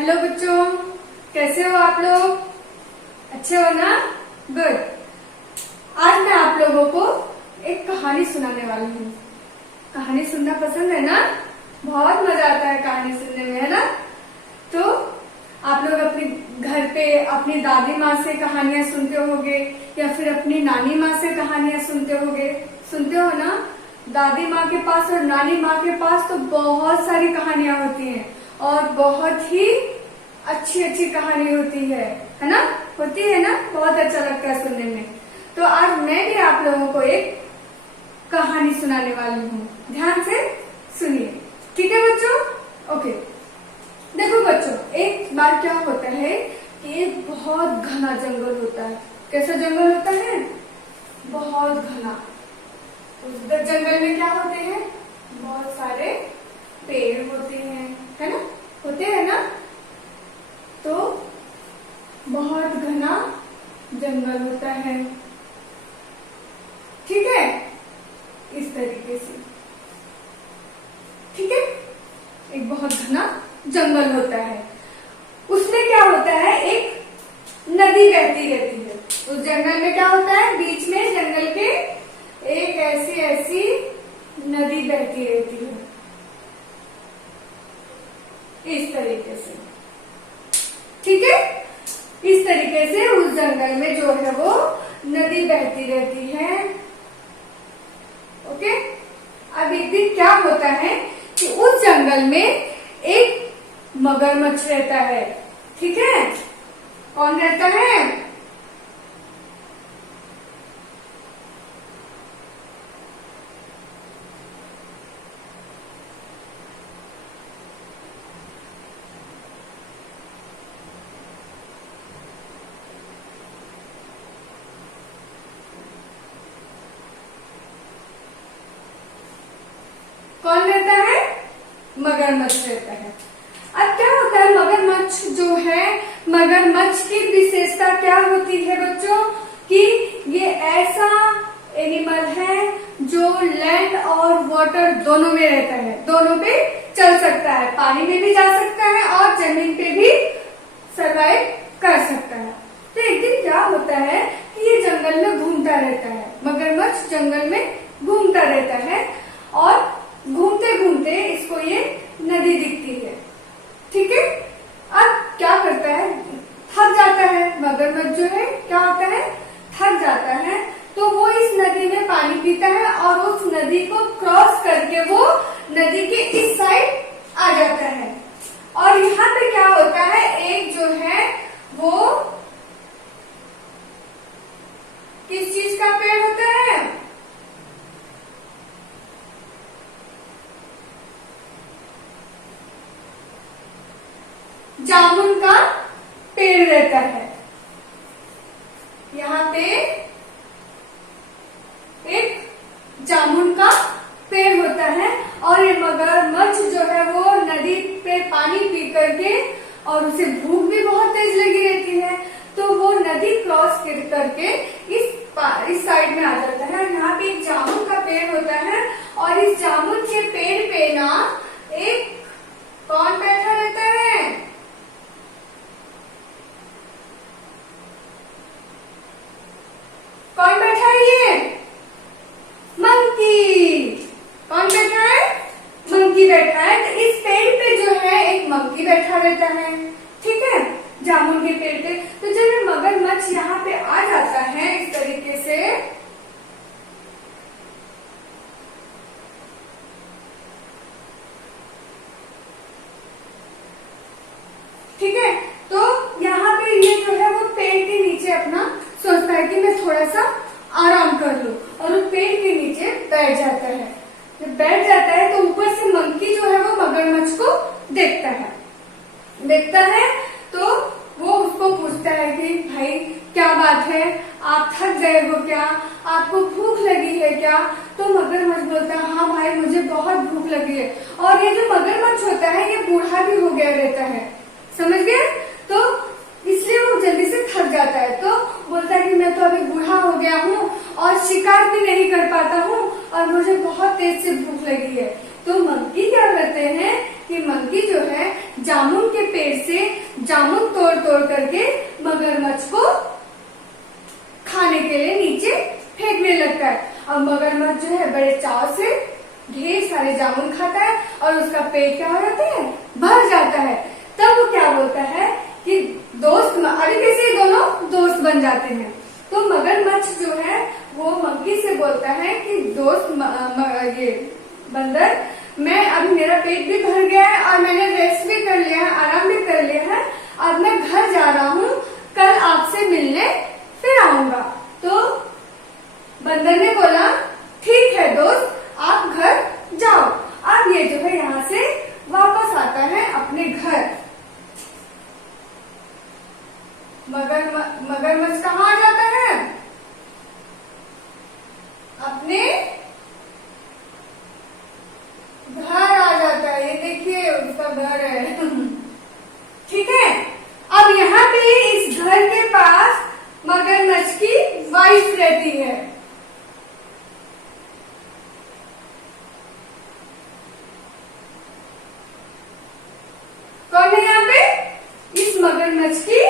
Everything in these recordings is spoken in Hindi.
हेलो बच्चों, कैसे हो आप लोग? अच्छे हो ना? गुड। आज मैं आप लोगों को एक कहानी सुनाने वाली हूँ। कहानी सुनना पसंद है ना? बहुत मजा आता है कहानी सुनने में, है ना? तो आप लोग अपने घर पे अपनी दादी माँ से कहानियां सुनते होगे या फिर अपनी नानी माँ से कहानियां सुनते हो ना? दादी माँ के पास और नानी माँ के पास तो बहुत सारी कहानियां होती हैं और बहुत ही अच्छी अच्छी कहानी होती है ना? होती है ना? बहुत अच्छा लगता है सुनने में। तो आज मैं भी आप लोगों को एक कहानी सुनाने वाली हूँ। ध्यान से सुनिए, ठीक है बच्चों? ओके। देखो बच्चों, एक बार क्या होता है कि एक बहुत घना जंगल होता है। कैसा जंगल होता है? बहुत घना। उस जंगल में क्या होते हैं? बहुत सारे पेड़ होते हैं, है ना? होते हैं ना? तो बहुत घना जंगल होता है, ठीक है? इस तरीके से, ठीक है? एक बहुत घना जंगल होता है। उसमें क्या होता है? एक नदी बहती रहती है। उस जंगल में क्या होता है? बीच में जंगल के एक ऐसी नदी बहती रहती है, इस तरीके से, ठीक है? इस तरीके से उस जंगल में जो है वो नदी बहती रहती है। ओके। अब एक दिन क्या होता है कि उस जंगल में एक मगरमच्छ रहता है, ठीक है? कौन रहता है? कौन रहता है? मगरमच्छ रहता है। अब क्या होता है? मगरमच्छ जो है, मगरमच्छ की विशेषता क्या होती है बच्चों? कि ये ऐसा एनिमल है जो लैंड और वाटर दोनों में रहता है, दोनों पे चल सकता है, पानी में भी जा सकता है और जमीन पे भी सरवाइव कर सकता है। तो एक दिन क्या होता है कि ये जंगल में घूमता रहता है, मगरमच्छ जंगल में घूमता रहता है और घूमते घूमते इसको ये नदी दिखती है, ठीक है? अब क्या करता है? थक जाता है मगरमच्छ जो है, क्या होता है? थक जाता है। तो वो इस नदी में पानी पीता है और उस नदी को क्रॉस करके वो नदी के इस साइड आ जाता है। और यहाँ पे क्या होता है? एक जो है वो किस चीज का पेड़ होता है? जामुन का पेड़ रहता है। यहाँ पे एक जामुन का पेड़ होता है और ये मगरमच्छ जो है वो नदी पे पानी पी करके, और उसे भूख भी बहुत तेज लगी रहती है, तो वो नदी क्रॉस करके इस साइड में आ जाता है। यहाँ पे एक जामुन का पेड़ होता है और इस जामुन के पेड़ पे ना एक कौन बैठा रहता है? कौन बैठा है? ये मंकी। कौन बैठा है? मंकी बैठा है। तो इस पेड़ पे जो है एक मंकी बैठा रहता है, ठीक है? जामुन के पेड़ पे। तो जब ये मगरमच्छ यहाँ पे आ जाता है इस तरीके से, ठीक है? तो यहाँ पे ये जो है वो पेड़ के नीचे अपना सोचता है कि मैं थोड़ा सा आराम कर लूं, और वो पेड़ के नीचे बैठ जाता है। जब बैठ जाता है तो ऊपर से मंकी जो है वो मगरमच्छ को देखता है तो वो उसको पूछता है कि भाई क्या बात है, आप थक गए हो क्या? आपको भूख लगी है क्या? तो मगरमच्छ बोलता है हाँ भाई, मुझे बहुत भूख लगी है। और ये जो मगरमच्छ होता है ये बूढ़ा भी हो गया रहता है, समझ गए? तो इसलिए वो जल्दी से थक जाता है, तो बोलता है कि मैं तो अभी बूढ़ा हो गया हूँ और शिकार भी नहीं कर पाता हूँ और मुझे बहुत तेज से भूख लगी है। तो मंकी क्या करते हैं कि मंकी जो है जामुन के पेड़ से जामुन तोड़ तोड़ करके मगरमच्छ को खाने के लिए नीचे फेंकने लगता है। अब मगरमच्छ जो है बड़े चाव से ढेर सारे जामुन खाता है और उसका पेट क्या हो जाता है, भर जाता है। तब वो क्या बोलता है कि दोस्त, अरे कैसे दोनों दोस्त बन जाते हैं। तो मगरमच्छ जो है वो मंकी से बोलता है कि दोस्त ये बंदर, मैं अभी मेरा पेट भी भर गया है और मैंने रेस्ट भी कर लिया है, आराम भी कर लिया है, अब मैं घर जा रहा हूँ, कल आपसे मिलने फिर आऊंगा। तो बंदर ने बोला ठीक है दोस्त, आप घर जाओ। अब ये जो है यहाँ से वापस आता है अपने घर। मगरमच्छ कहाँ आ जाता है, अपने घर आ जाता है। ये देखिए उसका घर है ठीक है। अब यहाँ पे इस घर के पास मगरमच्छ की वाइफ रहती है। कौन है यहाँ पे, इस मगरमच्छ की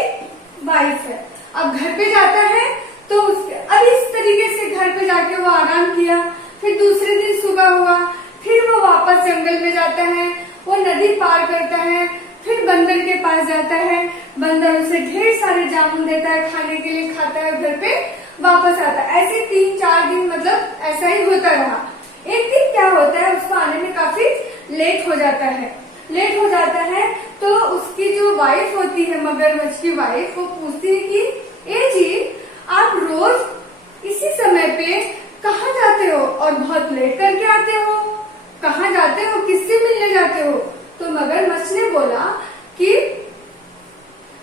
वाइफ है। अब घर पे जाता है तो अब इस तरीके से घर पे जाके वो आराम किया। फिर दूसरे दिन सुबह हुआ, फिर वो वापस जंगल में जाता है, वो नदी पार करता है, फिर बंदर के पास जाता है। बंदर उसे ढेर सारे जामुन देता है, खाने के लिए खाता है, घर पे वापस आता है। ऐसे 3-4 दिन मतलब ऐसा ही होता रहा। एक दिन क्या होता है, उसको आने में काफी लेट हो जाता है। लेट हो जाता है तो उसकी जो वाइफ होती है, मगरमच्छ की वाइफ, वो पूछती है कि ए जी, आप रोज इसी समय पे कहाँ जाते हो और बहुत लेट करके आते हो, कहाँ जाते हो, किससे मिलने जाते हो। तो मगरमच्छ ने बोला कि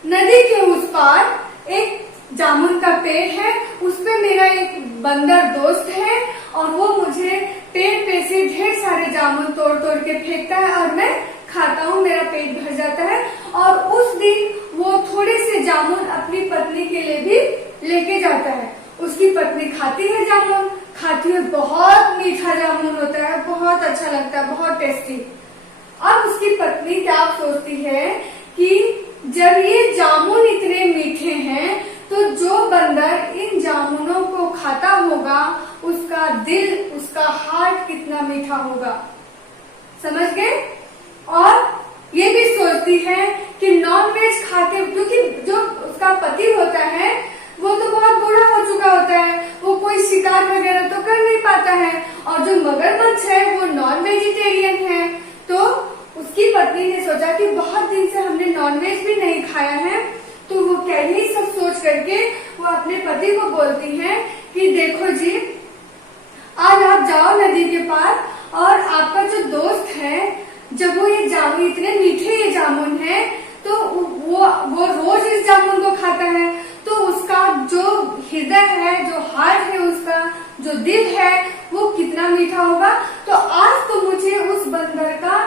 नदी के उस पार एक जामुन का पेड़ है, उसपे मेरा एक बंदर दोस्त है और वो मुझे पेड़ पे से ढेर सारे जामुन तोड़ तोड़ के फेंकता है और मैं खाता हूँ, मेरा पेट भर जाता है। और उस दिन वो थोड़े से जामुन अपनी पत्नी के लिए भी लेके जाता है। उसकी पत्नी खाती है जामुन, खाती है, बहुत मीठा जामुन होता है, बहुत अच्छा लगता है, बहुत टेस्टी। अब उसकी पत्नी क्या सोचती है कि जब ये जामुन इतने मीठे हैं तो जो बंदर इन जामुनों को खाता होगा उसका दिल, उसका हार्ट कितना मीठा होगा, समझ गए। और ये भी सोचती है कि नॉन वेज खाते, क्योंकि जो उसका पति होता है वो तो बहुत बूढ़ा हो चुका होता है, वो कोई शिकार वगैरह तो कर नहीं पाता है, और जो मगरमच्छ है वो नॉन वेजिटेरियन है। तो उसकी पत्नी ने सोचा कि बहुत दिन से हमने नॉन वेज भी नहीं खाया है, तो वो क्या, यही सब सोच करके वो अपने पति को बोलती है कि देखो जी, आज आप जाओ नदी के पार और आपका जो दोस्त है, जब वो ये जामुन, इतने मीठे ये जामुन है, तो वो रोज इस जामुन को खाता है, तो उसका जो हृदय है, जो हार्ट है, उसका जो दिल है, वो कितना मीठा होगा। तो आज तो मुझे उस बंदर का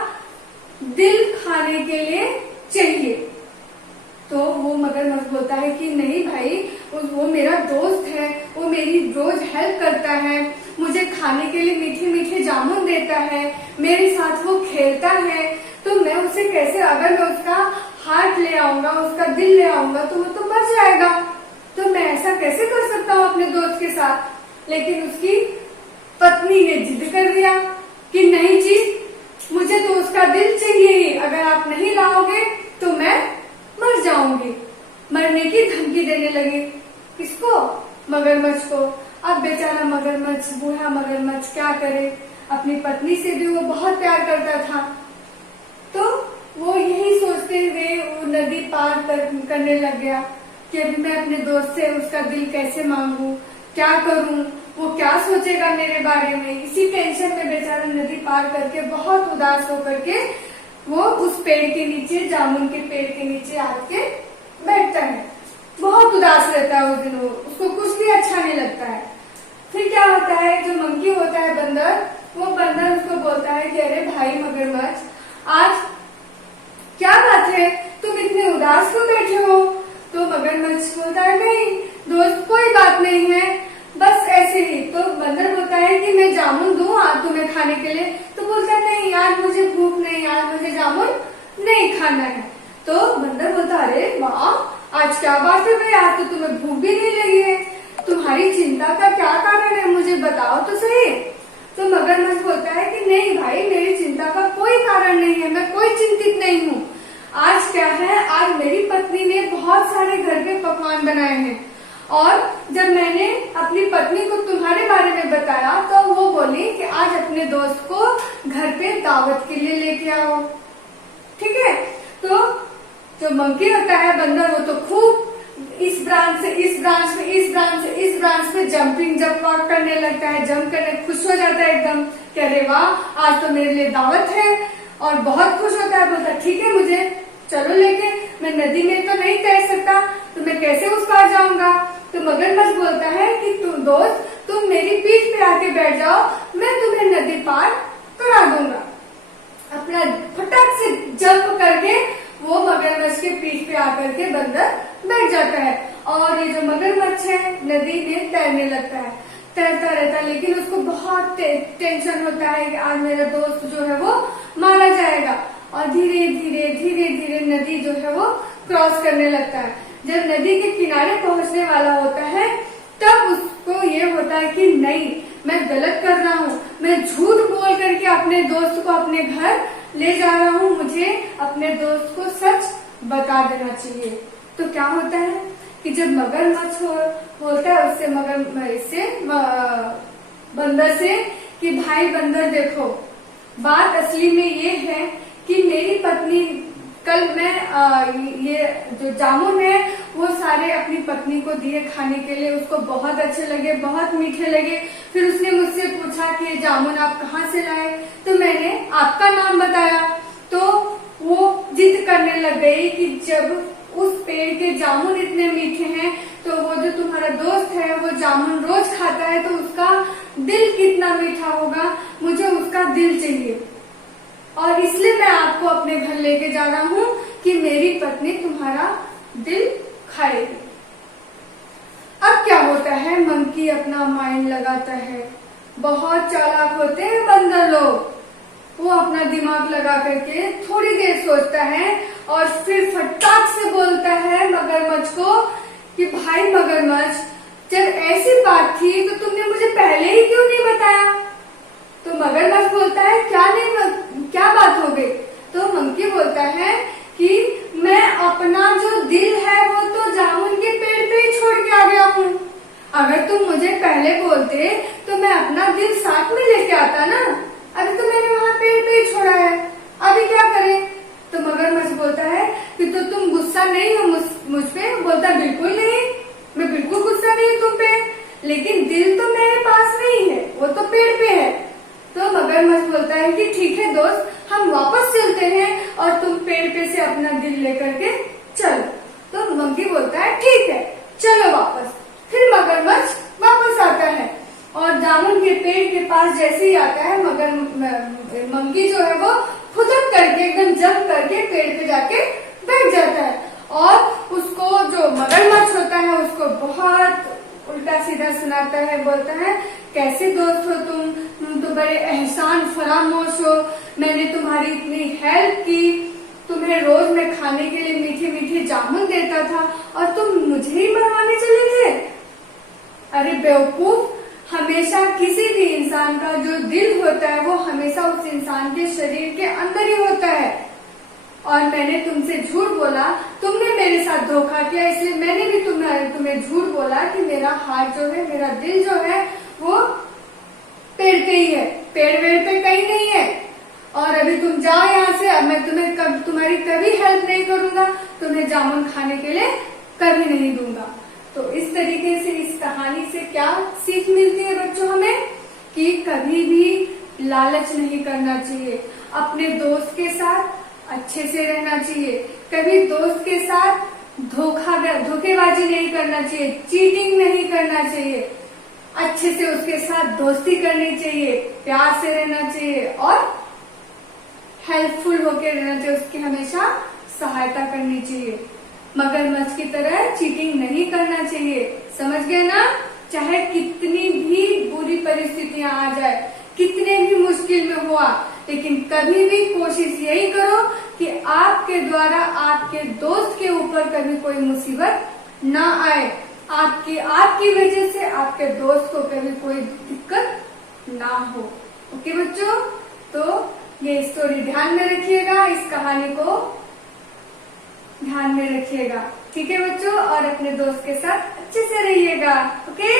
दिल खाने के लिए चाहिए। तो वो मगरमच्छ बोलता है कि नहीं भाई, वो मेरा दोस्त है, वो मेरी रोज हेल्प करता है, मुझे खाने के लिए मीठे मीठे जामुन देता है, मेरे साथ वो खेलता है, तो मैं उसे कैसे, अगर मैं उसका हार्ट ले आऊंगा, उसका दिल ले आऊंगा, तो वो तो मर जाएगा, तो मैं ऐसा कैसे कर सकता हूँ अपने दोस्त के साथ। लेकिन उसकी पत्नी ने जिद कर दिया कि नहीं जी, मुझे तो उसका दिल चाहिए ही, अगर आप नहीं लाओगे तो मैं मर जाऊंगी। मरने की धमकी देने लगी, किसको, मगरमच्छ को। अब बेचारा मगरमच्छ, बूढ़ा मगरमच्छ क्या करे, अपनी पत्नी से भी वो बहुत प्यार करता था, तो वो यही सोचते हुए वो नदी पार करने लग गया कि अभी मैं अपने दोस्त से उसका दिल कैसे मांगू, क्या करूं, वो क्या सोचेगा मेरे बारे में। इसी टेंशन में बेचारा नदी पार करके बहुत उदास होकर के वो उस पेड़ के नीचे, जामुन के पेड़ के नीचे आके बैठता है। बहुत उदास रहता है उस दिन, उसको कुछ भी अच्छा नहीं लगता है। फिर क्या होता है, जो मंकी होता है बंदर, वो बंदर उसको बोलता है कि अरे भाई मगरमच्छ, आज क्या बात है, तुम इतने उदास क्यों बैठे हो। तो मगरमच्छ बोलता है नहीं दोस्त, कोई बात नहीं है, बस ऐसे ही। तो बंदर बोलता है कि मैं जामुन दूं आज तुम्हें खाने के लिए। तो बोलता है नहीं यार, मुझे भूख नहीं, यार मुझे जामुन नहीं खाना है। तो बंदर बोलता है अरे आज क्या बात है भाई, आज तो तुम्हें भूख भी नहीं लगी है, तुम्हारी चिंता का क्या कारण है, मुझे बताओ तो सही। तो मगरमच्छ बोलता है कि नहीं भाई, मेरी चिंता का कोई कारण नहीं है, मैं कोई चिंतित नहीं हूँ। आज क्या है, आज मेरी पत्नी ने बहुत सारे घर पे पकवान बनाए हैं, और जब मैंने अपनी पत्नी को तुम्हारे बारे में बताया तो वो बोली कि आज अपने दोस्त को घर पे दावत के लिए लेके आओ। ठीक है, तो जो मंकी होता है बंदर, वो तो खूब इस ब्रांच से इस ब्रांच में, इस ब्रांच से इस ब्रांच में जंप वॉक करने लगता है, जंप करने खुश हो जाता है एकदम कि अरे वाह, आज तो मेरे लिए दावत है, और बहुत खुश होता है। बोलता ठीक है, मुझे चलो लेके, मैं नदी में तो नहीं तैर सकता, तो मैं कैसे उस पार जाऊंगा। तो मगरमच्छ बोलता है कि तुम दोस्त, तुम मेरी पीठ पे आके बैठ जाओ, मैं तुम्हें नदी पार करा दूंगा। अपना फटाक से जंप करके वो मगरमच्छ के पीठ पे आकर के बंदर बैठ जाता है, और ये जो मगरमच्छ है नदी में तैरने लगता है, तैरता रहता है, लेकिन उसको बहुत टेंशन होता है कि आज मेरा दोस्त जो है वो मारा जाएगा, और धीरे धीरे धीरे धीरे नदी जो है वो क्रॉस करने लगता है। जब नदी के किनारे पहुंचने वाला होता है तब उसको ये होता है कि नहीं, मैं गलत कर रहा हूँ, मैं झूठ बोल करके अपने दोस्त को अपने घर ले जा रहा हूँ, मुझे अपने दोस्त को सच बता देना चाहिए। तो क्या होता है कि जब मगरमच्छ होता है उससे बंदर से कि भाई बंदर देखो, बात असली में ये है कि मेरी पत्नी, कल मैं ये जो जामुन है वो सारे अपनी पत्नी को दिए खाने के लिए, उसको बहुत अच्छे लगे, बहुत मीठे लगे। फिर उसने मुझसे पूछा कि ये जामुन आप कहाँ से लाए, तो मैंने आपका नाम बताया, तो वो जिद करने लग गई कि जब उस पेड़ के जामुन इतने मीठे हैं तो वो जो तुम्हारा दोस्त है वो जामुन रोज खाता है, तो उसका दिल कितना मीठा होगा, मुझे उसका दिल चाहिए, और इसलिए मैं आपको अपने घर लेके जा रहा हूँ कि मेरी पत्नी तुम्हारा दिल खाएगी। अब क्या होता है, मंकी अपना माइंड लगाता है, बहुत चालाक होते हैं बंदर लोग, वो अपना दिमाग लगा करके थोड़ी देर सोचता है और फिर फटाक से बोलता है मगरमच्छ को कि भाई मगरमच्छ, जब ऐसी बात थी तो तुमने मुझे पहले ही क्यों नहीं बताया। तो मगरमच्छ बोलता है क्या बात हो गई। तो मंकी बोलता है कि मैं अपना जो दिल है वो तो जामुन के पेड़ पे ही छोड़ के आ गया हूँ, अगर तुम मुझे पहले बोलते तो मैं अपना दिल साथ में लेके आता ना, अभी तो मैंने वहाँ पेड़ पे ही छोड़ा है, अभी क्या करें। तो मगरमच्छ बोलता है कि तो तुम गुस्सा नहीं हो मुझ पे। बोलता बिल्कुल नहीं, मैं बिल्कुल गुस्सा नहीं हूँ तुम पे, लेकिन दिल तो मेरे पास नहीं है, वो तो पेड़ पे है। तो मगरमच्छ बोलता है कि ठीक है दोस्त, हम वापस चलते हैं और तुम पेड़ पे से अपना दिल लेकर के चलो। तो मंकी बोलता है ठीक है चलो वापस। फिर मगरमच्छ वापस आता है और जामुन के पेड़ के पास जैसे ही आता है मंकी जो है वो खुदक करके एकदम जंप करके पेड़ पे जाके बैठ जाता है, और उसको जो मगरमच्छ होता है उसको बहुत उल्टा सीधा सुनाता है, बोलता है कैसे दोस्त हो तुम तो बड़े एहसान फरामोश हो, मैंने तुम्हारी इतनी हेल्प की, तुम्हें रोज मैं खाने के लिए मीठे मीठे जामुन देता था और तुम मुझे ही मरवाने चले गए। अरे बेवकूफ, हमेशा किसी भी इंसान का जो दिल होता है वो हमेशा उस इंसान के शरीर के अंदर ही होता है, और मैंने तुमसे झूठ बोला, तुमने मेरे साथ धोखा किया, इसलिए मैंने भी तुम्हें झूठ बोला कि मेरा हार्ट जो है, मेरा दिल जो है वो पेड़ पे ही है, पेड़ वेड़ पे कहीं नहीं है, और अभी तुम जाओ यहाँ से, अब मैं तुम्हारी कभी हेल्प नहीं करूंगा, तुम्हें जामुन खाने के लिए कभी नहीं दूंगा। तो इस तरीके से इस कहानी से क्या सीख मिलती है बच्चों हमें, कि कभी भी लालच नहीं करना चाहिए, अपने दोस्त के साथ अच्छे से रहना चाहिए, कभी दोस्त के साथ धोखेबाजी नहीं करना चाहिए, चीटिंग नहीं करना चाहिए, अच्छे से उसके साथ दोस्ती करनी चाहिए, प्यार से रहना चाहिए और हेल्पफुल होकर रहना चाहिए, उसकी हमेशा सहायता करनी चाहिए। मगरमच्छ की तरह चीटिंग नहीं करना चाहिए, समझ गए ना। चाहे कितनी भी बुरी परिस्थितियां आ जाए, कितने भी मुश्किल में हुआ, लेकिन कभी भी कोशिश यही करो कि आपके द्वारा आपके दोस्त के ऊपर कभी कोई मुसीबत ना आए, आपकी वजह से आपके दोस्त को कभी कोई दिक्कत ना हो। ओके बच्चों, तो ये स्टोरी ध्यान में रखिएगा, इस कहानी को ध्यान में रखिएगा। ठीक है बच्चों, और अपने दोस्त के साथ अच्छे से रहिएगा। ओके।